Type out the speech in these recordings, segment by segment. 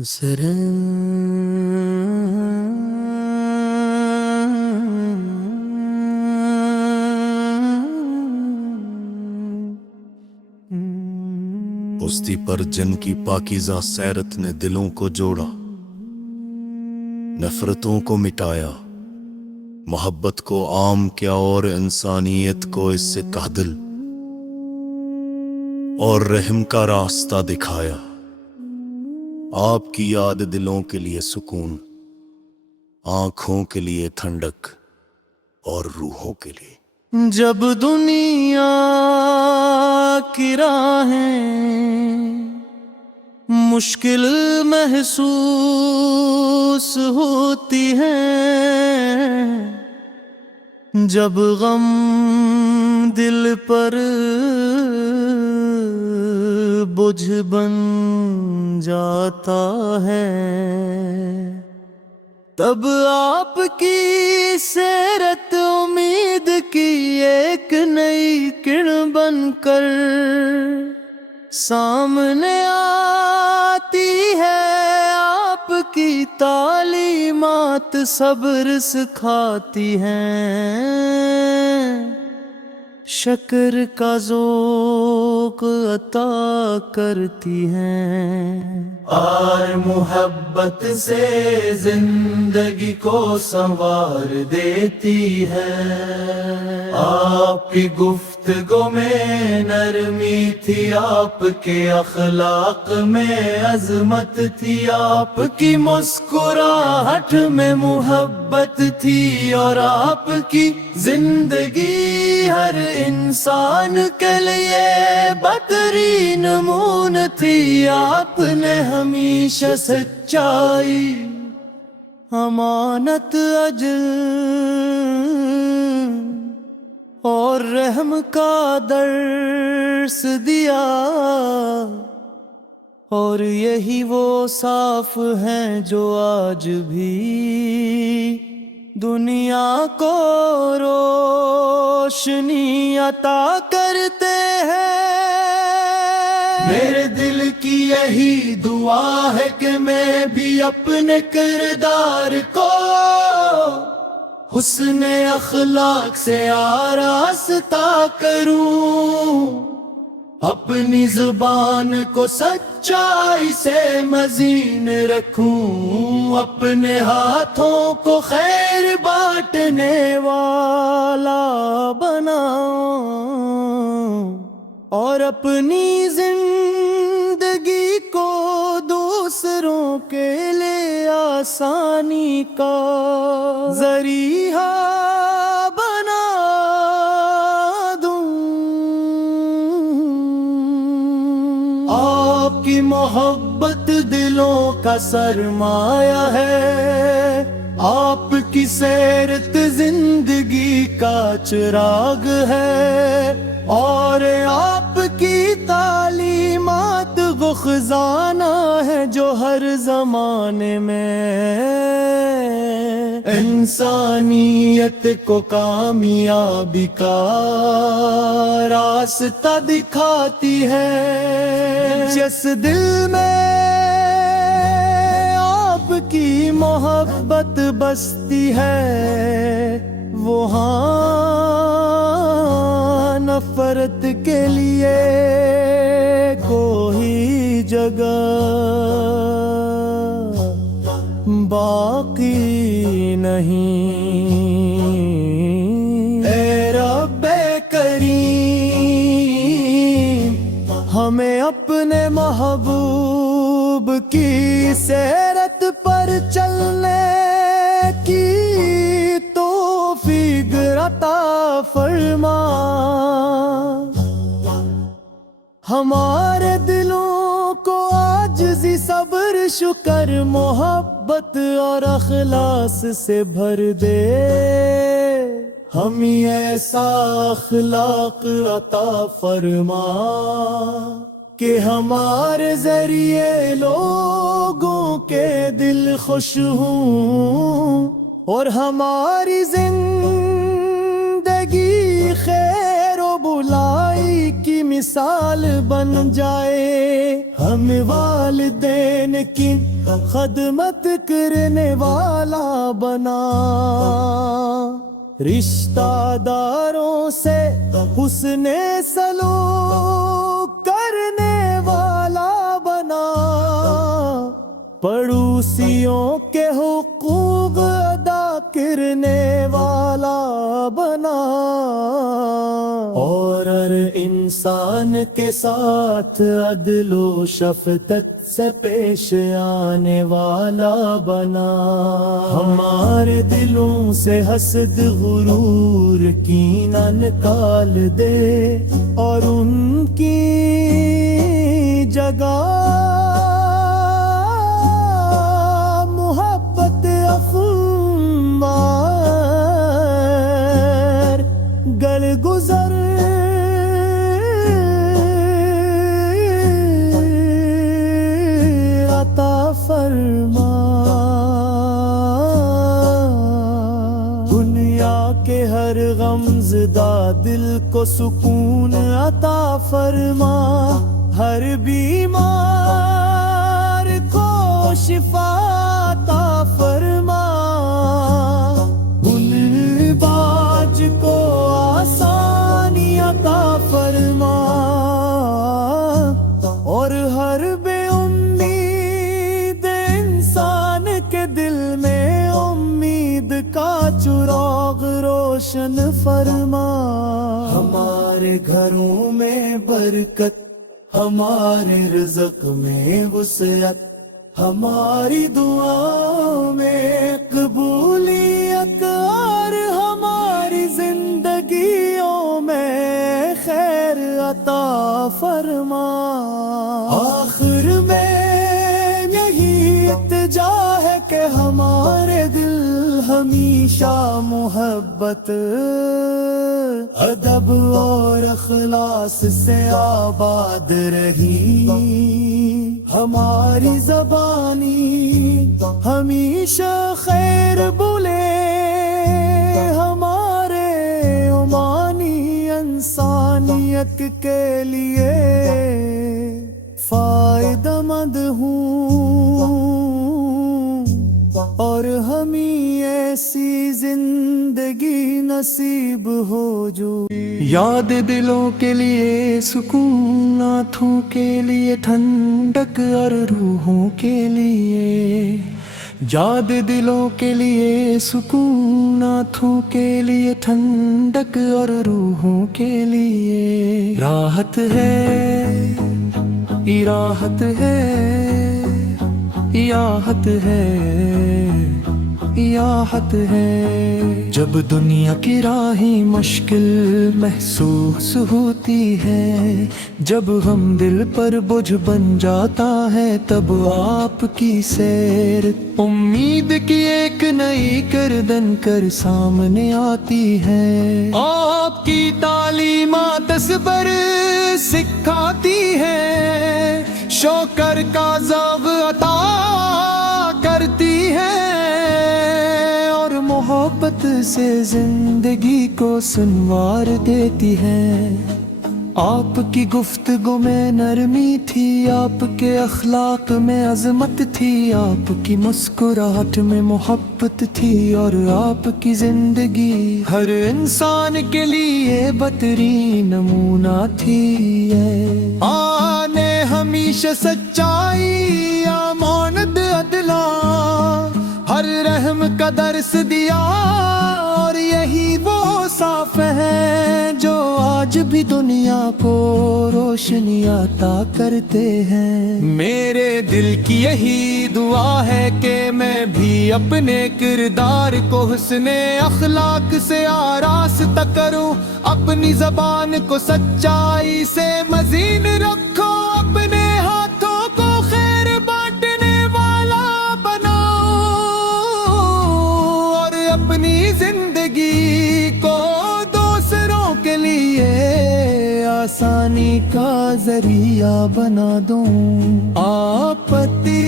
ذرا استی پر جن کی پاکیزہ سیرت نے دلوں کو جوڑا، نفرتوں کو مٹایا، محبت کو عام کیا اور انسانیت کو اس سے کہہ دل اور رحم کا راستہ دکھایا۔ آپ کی یاد دلوں کے لیے سکون، آنکھوں کے لیے ٹھنڈک اور روحوں کے لیے۔ جب دنیا کی راہیں مشکل محسوس ہوتی ہیں، جب غم دل پر بوجھ بن جاتا ہے، تب آپ کی سیرت امید کی ایک نئی کرن بن کر سامنے آتی ہے۔ آپ کی تعلیمات صبر سکھاتی ہیں، شکر کا ذوق عطا کرتی ہیں، اور محبت سے زندگی کو سنوار دیتی ہے۔ آپ کی گفتگو میں نرمی تھی، آپ کے اخلاق میں عظمت تھی، آپ کی مسکراہٹ میں محبت تھی، اور آپ کی زندگی ہر انسان کے لیے بہترین نمون تھی۔ آپ نے ہمیشہ سچائی، امانت، عدل اور رحم کا درس دیا، اور یہی وہ صاف ہیں جو آج بھی دنیا کو روشنی عطا کرتے ہیں۔ میرے دل کی یہی دعا ہے کہ میں بھی اپنے کردار کو حسن اخلاق سے آراستہ کروں، اپنی زبان کو سچائی سے مزین رکھوں، اپنے ہاتھوں کو خیر بانٹنے والا بناؤں، اور اپنی زندگی کو دوسروں کے لیے آسانی کا ذریعہ بنا دوں۔ آپ کی محبت دلوں کا سرمایہ ہے، آپ کی سیرت زندگی کا چراغ ہے، اور آپ کی تعلیمات وہ خزانہ ہے جو ہر زمانے میں انسانیت کو کامیابی کا راستہ دکھاتی ہے۔ جس دل میں آپ کی محبت بستی ہے، وہاں نفرت کے لیے کوئی جگہ باقی نہیں۔ اے رب کریم، ہمیں اپنے محبوب کی سیرت پر چلنے کی توفیق عطا فرما، ہمارے دلوں کو عاجزی، صبر، شکر، محبت اور اخلاص سے بھر دے، ہمیں ایسا اخلاق عطا فرما کہ ہمارے ذریعے لوگوں کے دل خوش ہوں، اور ہماری زندگی خیر و مولائی کی مثال بن جائے، ہمیں والدین کی خدمت کرنے والا بنا، رشتہ داروں سے حسن سلوک کرنے والا بنا، پڑوسیوں کے حقوق ادا کرنے والا بنا، اور ہر انسان کے ساتھ عدل و شفقت سے پیش آنے والا بنا، ہمارے دلوں سے حسد غرور کینہ نکال دے، اور ان کی جگہ محبت افمار گل گزر عطا فرما، دنیا کے ہر غمزدہ دل کو سکون عطا فرما، ہر بیمار کو شفا عطا فرما، ان باج کو آسانی عطا فرما، اور ہر بے امید انسان کے دل میں امید کا چراغ روشن فرما، ہمارے گھروں میں برکت، ہمارے رزق میں وسعت، ہماری دعاؤں میں قبولیت، اور ہماری زندگیوں میں خیر عطا فرما، آخر میں یہی التجا ہے کہ ہمارے دل ہمیشہ محبت، ادب اور اخلاص سے آباد رہی، ہماری زبانی ہمیشہ خیر بولے، ہمارے عمانی انسانیت کے لیے فائدہ مند ہوں، اور ہمیں ایسی زندگی نصیب ہو جو یاد دلوں کے لیے سکون، ہاتھوں کے لیے ٹھنڈک اور روحوں کے لیے، یاد دلوں کے لیے سکون، ہاتھوں کے لیے ٹھنڈک اور روحوں کے لیے، راحت ہے راحت ہے راحت ہے راحت ہے، جب دنیا کی راہیں مشکل محسوس ہوتی ہے، جب ہم دل پر بوجھ بن جاتا ہے، تب آپ کی سیر امید کی ایک نئی گردن کر سامنے آتی ہے، آپ کی تعلیمات صبر سکھاتی ہے، شوکر کا ذوق عطا کرتی ہے، اور محبت سے زندگی کو سنوار دیتی ہے، آپ کی گفتگو میں نرمی تھی، آپ کے اخلاق میں عظمت تھی، آپ کی مسکراہٹ میں محبت تھی، اور آپ کی زندگی ہر انسان کے لیے بہترین نمونہ تھی، آنے ہمیشہ سچائی، امانت، عدلہ، ہر رحم کا درس دیا، اور یہی وہ صاف ہے جو آج بھی دنیا کو روشنی عطا کرتے ہیں، میرے دل کی یہی دعا ہے کہ میں بھی اپنے کردار کو حسن اخلاق سے آراستہ کروں، اپنی زبان کو سچائی سے مزین رکھو، اپنے ہاتھوں کو خیر بانٹنے والا بناؤ، اور اپنی زندگی کو دوسروں کے لیے آسانی کا ذریعہ بنا دوں، آپتی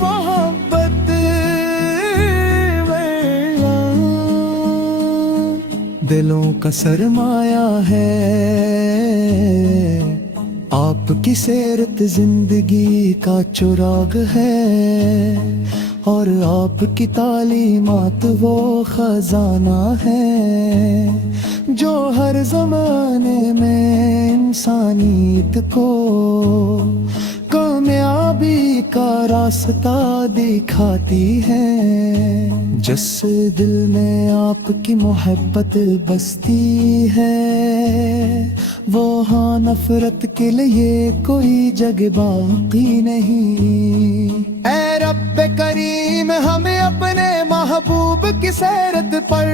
محبت کا سرمایہ ہے، آپ کی سیرت زندگی کا چراغ ہے، اور آپ کی تعلیمات وہ خزانہ ہے جو ہر زمانے میں انسانیت کو کامیابی کا راستہ دکھاتی ہے۔ جس دل میں آپ کی محبت بستی ہے، وہاں نفرت کے لیے کوئی جگہ باقی نہیں۔ اے رب کریم ہمیں اپنے محبوب کی سیرت پر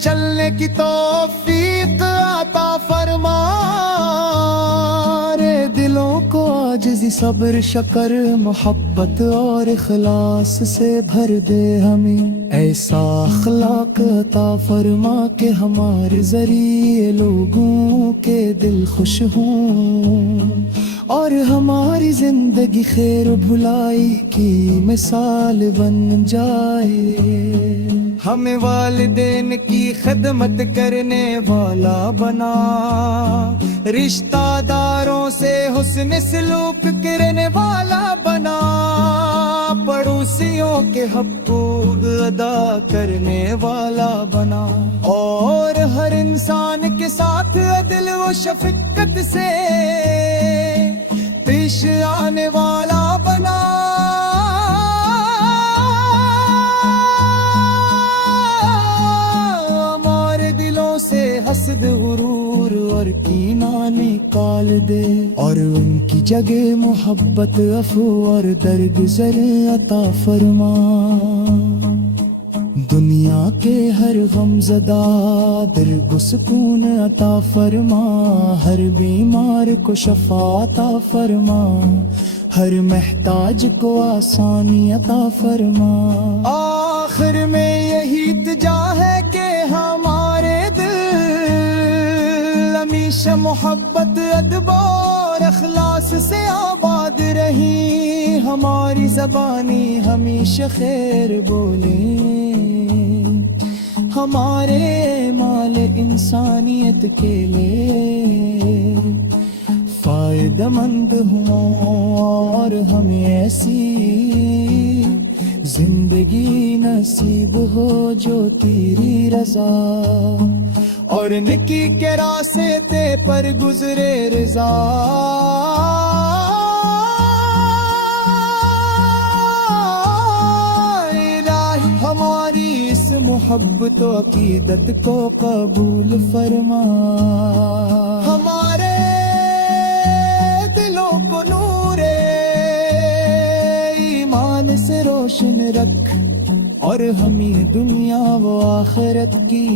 چلنے کی توفیق عطا فرما، دلوں کو عاجزی، صبر، شکر، محبت اور اخلاص سے بھر دے، ہمیں ایسا اخلاق عطا فرما کہ ہمارے ذریعے لوگوں کے دل خوش ہوں اور ہماری زندگی خیر و بھلائی کی مثال بن جائے۔ ہمیں والدین کی خدمت کرنے والا بنا، رشتہ داروں سے حسن سلوک کرنے والا بنا، پڑوسیوں کے حقوق ادا کرنے والا بنا، اور ہر انسان کے ساتھ عدل و شفقت سے پیش آنے والا بنا۔ ہمارے دلوں سے حسد، غرور اور کینہ نکال دے، اور ان کی جگہ محبت، عفو اور درگزر عطا فرما۔ دنیا کے ہر غم زدہ دل کو سکون عطا فرما، ہر بیمار کو شفا عطا فرما، ہر محتاج کو آسانی عطا فرما۔ آخر میں یہی التجا ہے کہ ہمارے دل ہمیشہ محبت، ادب اور اخلاص سے آباد رہی، ہماری زبانی ہمیشہ خیر بولے، ہمارے مال انسانیت کے لیے فائدہ مند ہوں، اور ہمیں ایسی زندگی نصیب ہو جو تیری رضا اور نکی کے راستے پر گزرے رضا۔ ہماری اس محبت و عقیدت کو قبول فرما، ہمارے دلوں کو نور ایمان سے روشن رکھ، اور ہمیں دنیا و آخرت کی